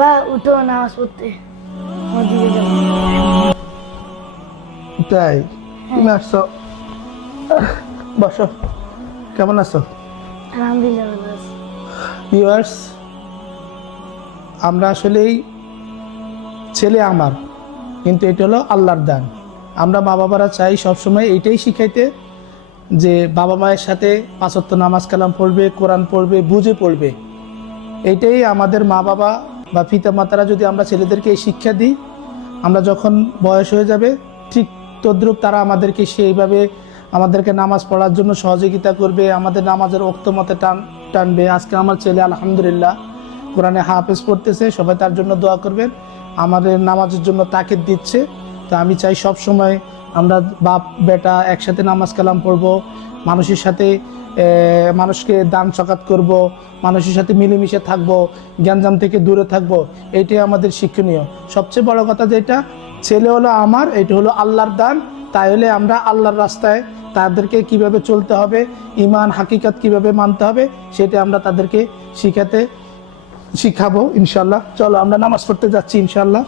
বা উঠো নামাজ পড়তে মসজিদে যাবো। তাই তুমি আসছো, বসো। কেমন আছো? আলহামদুলিল্লাহ ভালো আছি। ভিউয়ার্স, আমরা আসলেই ছেলে আমার, কিন্তু এটা হলো আল্লাহর দান। আমরা মা বাবারা চাই সবসময় এইটাই শিখাইতে যে বাবা মায়ের সাথে 5 ওয়াক্ত নামাজ কালাম পড়বে, কোরআন পড়বে, বুঝে পড়বে। এইটাই আমাদের মা বাবা বা পিতা মাতারা যদি আমরা ছেলেদেরকে এই শিক্ষা দিই, আমরা যখন বয়স হয়ে যাবে ঠিক তদ্রূপ তারা আমাদেরকে সেইভাবে আমাদেরকে নামাজ পড়ার জন্য সহযোগিতা করবে, আমাদের নামাজের ওক্ত মতে টানবে। আজকে আমার ছেলে আলহামদুলিল্লাহ কোরআনে হাফেজ পড়তেছে, সবাই তার জন্য দোয়া করবেন। আমাদের নামাজের জন্য তাকিদ দিচ্ছে। তো আমি চাই সব সময় আমরা বাপ বেটা একসাথে নামাজ কালাম পড়বো, মানুষের সাথে মানুষকে দান সকাত করব, মানুষের সাথে মিলেমিশে থাকবো, জ্ঞানজাম থেকে দূরে থাকবো। এইটাই আমাদের শিক্ষণীয়। সবচেয়ে বড় কথা যেটা, ছেলে হলো আমার, এটা হলো আল্লাহর দান। তাই হলে আমরা আল্লাহর রাস্তায় তাদেরকে কিভাবে চলতে হবে, ইমান হাকিকাত কিভাবে মানতে হবে, সেটা আমরা তাদেরকে শিখাবো ইনশাল্লাহ। চলো আমরা নামাজ পড়তে যাচ্ছি ইনশাল্লাহ।